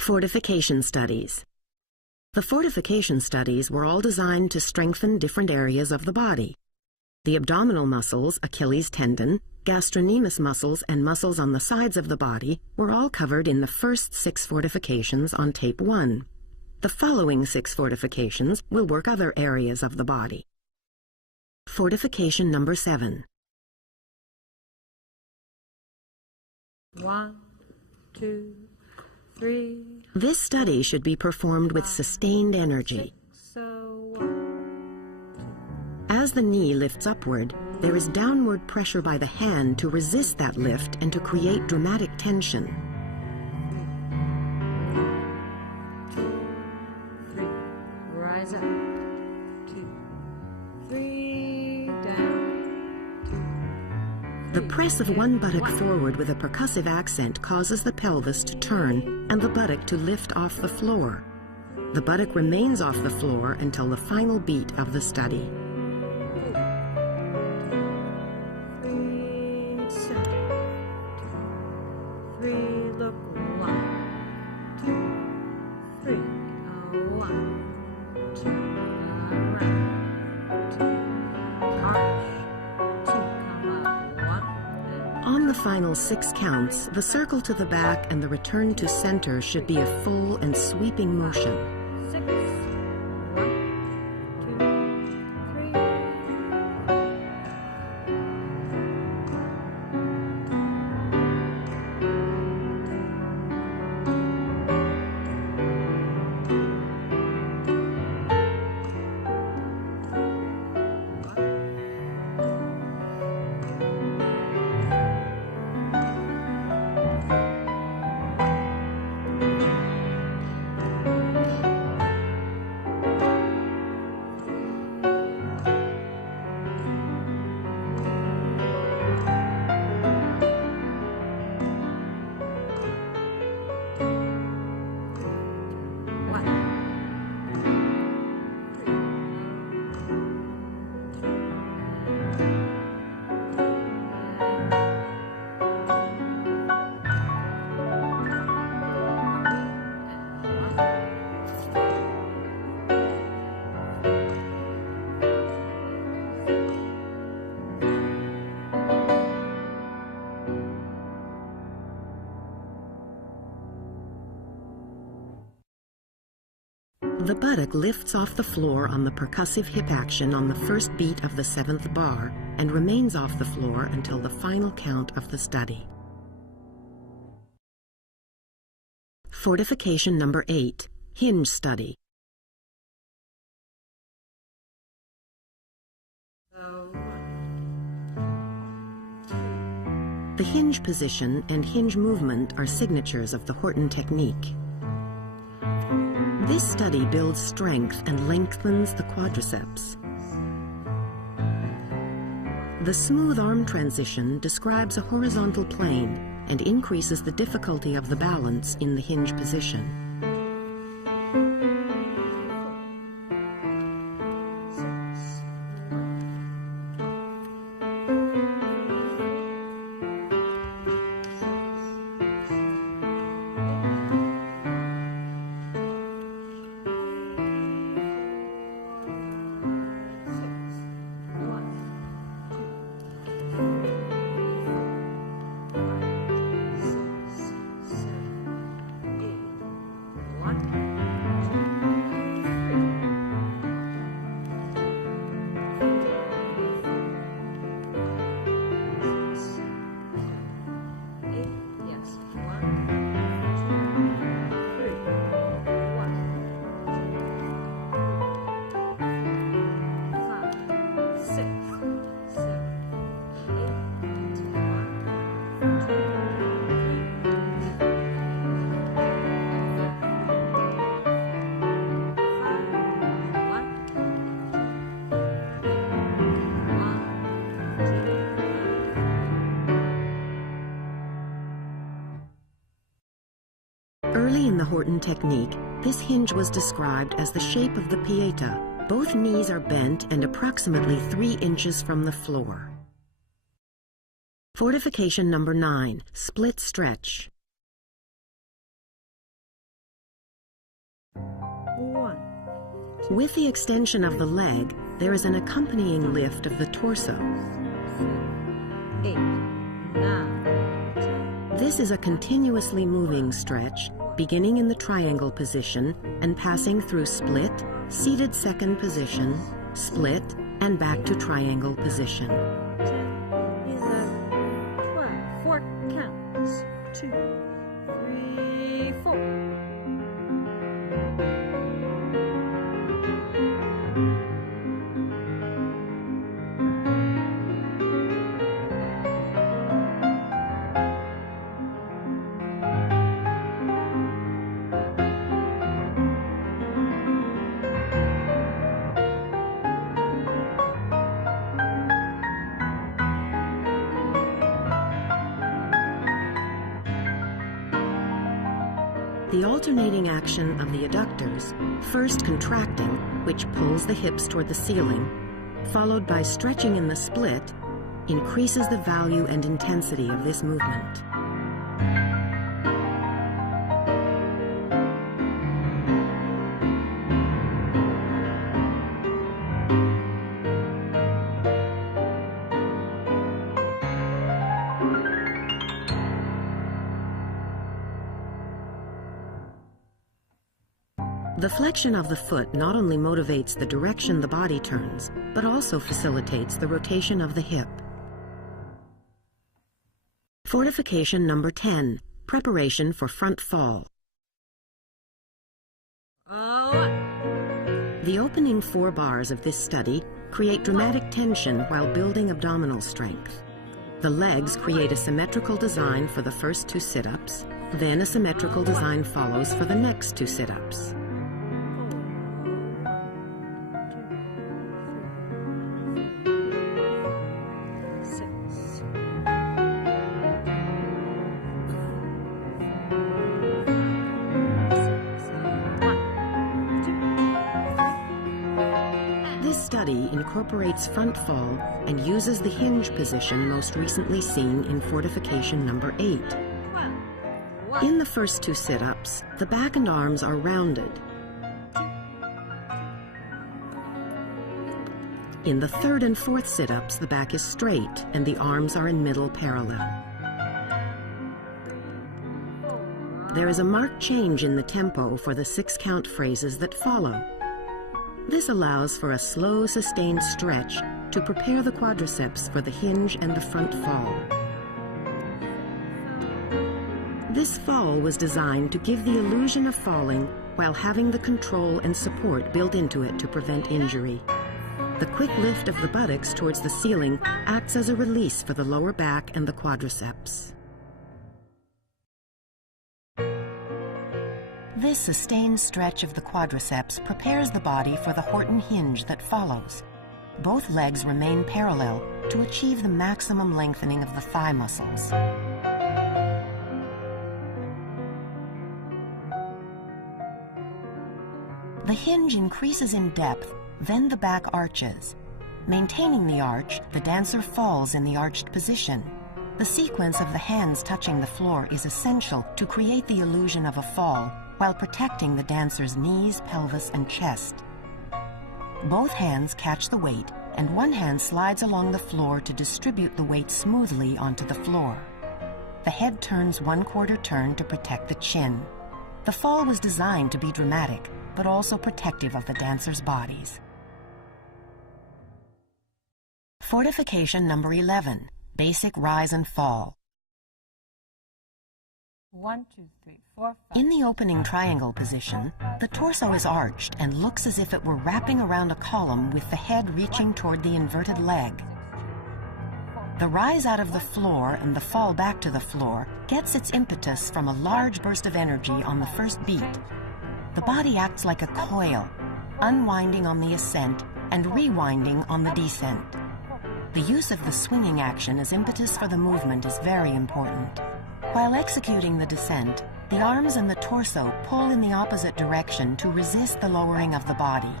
Fortification studies. The fortification studies were all designed to strengthen different areas of the body. The abdominal muscles, Achilles tendon, gastrocnemius muscles, and muscles on the sides of the body were all covered in the first 6 fortifications on tape 1. The following 6 fortifications will work other areas of the body. Fortification number 7. 1, 2, 3. This study should be performed with sustained energy. As the knee lifts upward, there is downward pressure by the hand to resist that lift and to create dramatic tension. 3, rise up, 2, 3, down, 2, The press of one buttock forward with a percussive accent causes the pelvis to turn and the buttock to lift off the floor. The buttock remains off the floor until the final beat of the study. 3, look, 1, 2, 3, 1, 2, around, 2, arch, 2, come up, 1, On the final 6 counts, the circle to the back and the return to center should be a full and sweeping motion. 6, 1, 2, 3. The buttock lifts off the floor on the percussive hip action on the first beat of the 7th bar and remains off the floor until the final count of the study. Fortification number 8, hinge study. The hinge position and hinge movement are signatures of the Horton Technique. This study builds strength and lengthens the quadriceps. The smooth arm transition describes a horizontal plane and increases the difficulty of the balance in the hinge position. Early in the Horton Technique, this hinge was described as the shape of the pieta. Both knees are bent and approximately 3 inches from the floor. Fortification number 9, split stretch. 1, With the extension of the leg, there is an accompanying lift of the torso. 8, 9, This is a continuously moving stretch, beginning in the triangle position and passing through split, seated second position, split, and back to triangle position. 10, 11, 12, 4 counts, 2, 3, 4. The alternating action of the adductors, first contracting, which pulls the hips toward the ceiling, followed by stretching in the split, increases the value and intensity of this movement. The flexion of the foot not only motivates the direction the body turns, but also facilitates the rotation of the hip. Fortification number 10, preparation for front fall. The opening 4 bars of this study create dramatic tension while building abdominal strength. The legs create a symmetrical design for the first 2 sit-ups, then a symmetrical design follows for the next 2 sit-ups. 6. This study incorporates front fall and uses the hinge position most recently seen in fortification number 8. In the first 2 sit-ups, the back and arms are rounded. In the 3rd and 4th sit-ups, the back is straight and the arms are in middle parallel. There is a marked change in the tempo for the 6-count phrases that follow. This allows for a slow, sustained stretch to prepare the quadriceps for the hinge and the front fall. This fall was designed to give the illusion of falling while having the control and support built into it to prevent injury. The quick lift of the buttocks towards the ceiling acts as a release for the lower back and the quadriceps. This sustained stretch of the quadriceps prepares the body for the Horton hinge that follows. Both legs remain parallel to achieve the maximum lengthening of the thigh muscles. The hinge increases in depth, then the back arches. Maintaining the arch, the dancer falls in the arched position. The sequence of the hands touching the floor is essential to create the illusion of a fall while protecting the dancer's knees, pelvis, and chest. Both hands catch the weight, and one hand slides along the floor to distribute the weight smoothly onto the floor. The head turns 1/4 turn to protect the chin. The fall was designed to be dramatic, but also protective of the dancers' bodies. Fortification number 11, basic rise and fall. 1, 2, 3, 4, 5. In the opening triangle position, the torso is arched and looks as if it were wrapping around a column with the head reaching toward the inverted leg. The rise out of the floor and the fall back to the floor gets its impetus from a large burst of energy on the first beat. The body acts like a coil, unwinding on the ascent and rewinding on the descent. The use of the swinging action as impetus for the movement is very important. While executing the descent, the arms and the torso pull in the opposite direction to resist the lowering of the body.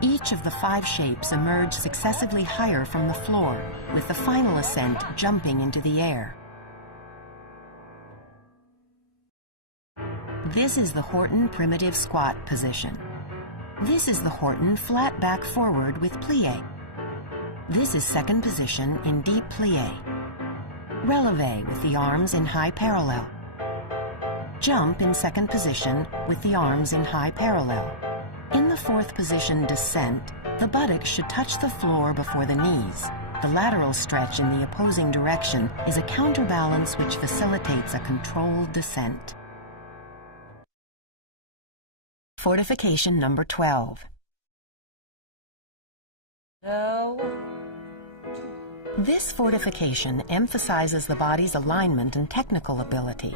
Each of the 5 shapes emerge successively higher from the floor, with the final ascent jumping into the air. This is the Horton primitive squat position. This is the Horton flat back forward with plie. This is second position in deep plie. Releve with the arms in high parallel. Jump in second position with the arms in high parallel. In the fourth position descent, the buttocks should touch the floor before the knees. The lateral stretch in the opposing direction is a counterbalance which facilitates a controlled descent. Fortification number 12. This fortification emphasizes the body's alignment and technical ability.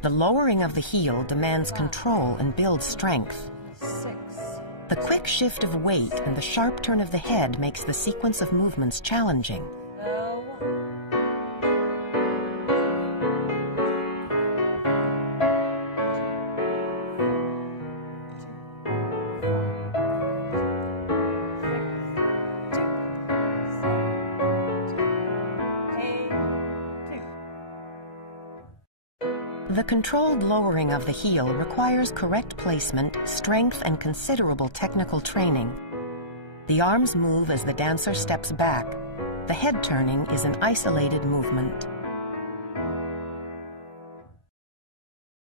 The lowering of the heel demands control and builds strength. 6. The quick shift of weight and the sharp turn of the head makes the sequence of movements challenging. The controlled lowering of the heel requires correct placement, strength, and considerable technical training. The arms move as the dancer steps back. The head turning is an isolated movement.